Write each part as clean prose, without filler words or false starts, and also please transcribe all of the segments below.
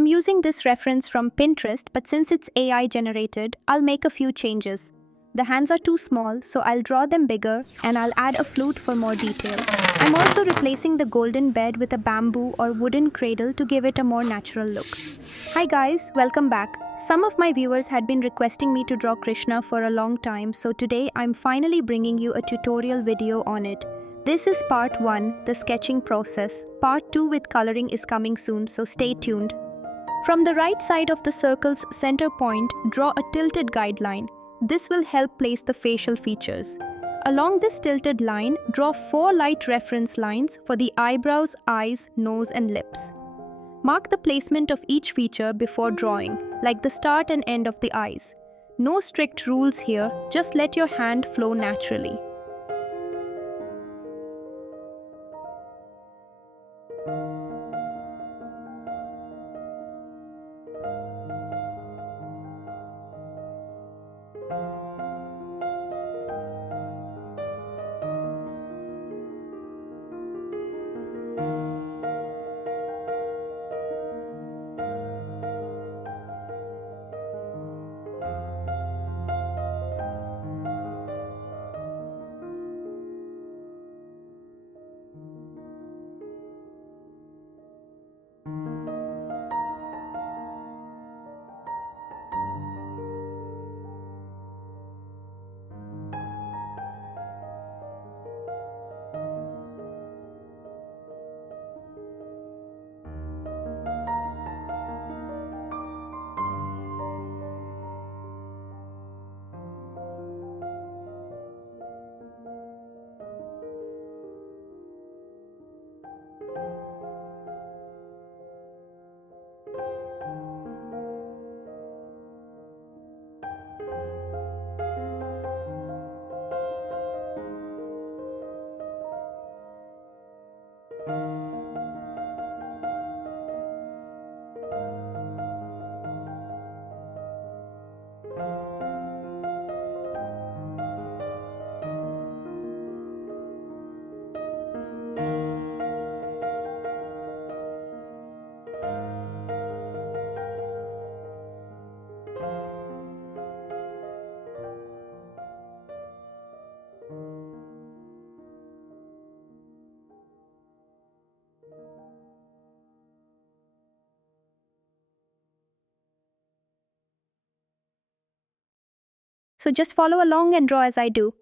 I'm using this reference from Pinterest, but since it's AI generated, I'll make a few changes. The hands are too small, so I'll draw them bigger and I'll add a flute for more detail. I'm also replacing the golden bed with a bamboo or wooden cradle to give it a more natural look. Hi guys, welcome back. Some of my viewers had been requesting me to draw Krishna for a long time, so today I'm finally bringing you a tutorial video on it. This is part 1, the sketching process. Part 2 with coloring is coming soon, so stay tuned. From the right side of the circle's center point, draw a tilted guideline. This will help place the facial features. Along this tilted line, draw 4 light reference lines for the eyebrows, eyes, nose, and lips. Mark the placement of each feature before drawing, like the start and end of the eyes. No strict rules here, just let your hand flow naturally. So just follow along and draw as I do.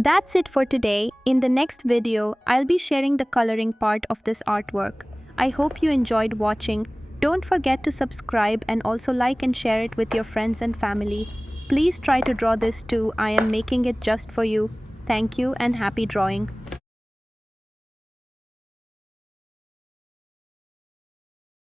That's it for today. In the next video, I'll be sharing the coloring part of this artwork. I hope you enjoyed watching. Don't forget to subscribe and also like and share it with your friends and family. Please try to draw this too. I am making it just for you. Thank you and happy drawing.